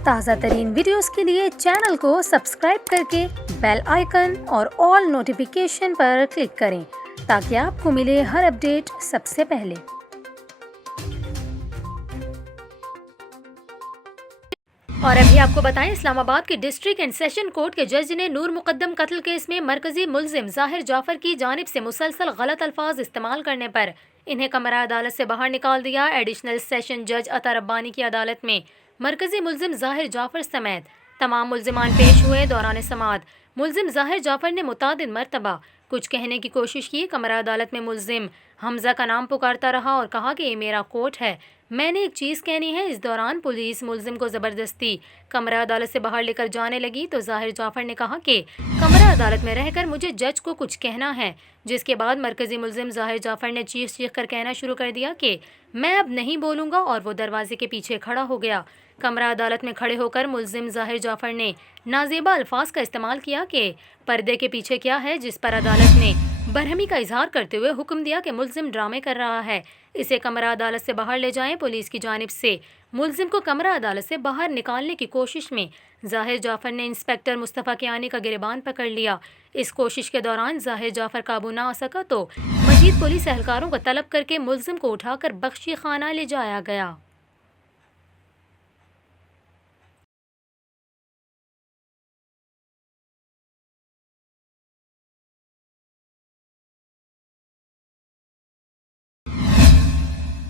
ताज़ा तरीन वीडियोस के लिए चैनल को सब्सक्राइब करके बेल आइकन और ऑल नोटिफिकेशन पर क्लिक करें ताकि आपको मिले हर अपडेट सबसे पहले। और अभी आपको बताएं, इस्लामाबाद के डिस्ट्रिक्ट एंड सेशन कोर्ट के जज ने नूर मुकद्दम कत्ल केस में मरकजी मुलजिम जाहिर जाफर की जानिब से मुसलसल गलत अल्फाज इस्तेमाल करने पर इन्हें कमरा अदालत से बाहर निकाल दिया। एडिशनल सेशन जज अता रब्बानी की अदालत में मरकजी मुलजिम जाहिर जाफर समेत तमाम मुलजिमान पेश हुए। दौरान समाअत मुलजिम जाहिर जाफर ने मुतादिद मरतबा कुछ कहने की कोशिश की। कमरा अदालत में मुलजिम हमजा का नाम पुकारता रहा और कहा कि ये मेरा कोर्ट है, मैंने एक चीज़ कहनी है। इस दौरान पुलिस मुलजिम को ज़बरदस्ती कमरा अदालत से बाहर लेकर जाने लगी तो जाहिर जाफर ने कहा कि कमरा अदालत में रहकर मुझे जज को कुछ कहना है, जिसके बाद मरकजी मुलजिम जाहिर जाफर ने चीख चीख कर कहना शुरू कर दिया कि मैं अब नहीं बोलूँगा और वो दरवाजे के पीछे खड़ा हो गया। कमरा अदालत में खड़े होकर मुलजिम जाहिर जाफर ने नाजेबा अल्फाज का इस्तेमाल किया कि पर्दे के पीछे क्या है, जिस पर अदालत ने बरहमी का इजहार करते हुए हुक्म दिया कि मुलजिम ड्रामे कर रहा है, इसे कमरा अदालत से बाहर ले जाएं। पुलिस की जानिब से मुलजिम को कमरा अदालत से बाहर निकालने की कोशिश में जाहिर जाफर ने इंस्पेक्टर मुस्तफ़ा कियानी का गिरबान पकड़ लिया। इस कोशिश के दौरान जाहिर जाफर काबू ना आ सका तो मजीद पुलिस एहलकारों को तलब करके मुलजिम को उठाकर बख्शी खाना ले जाया गया।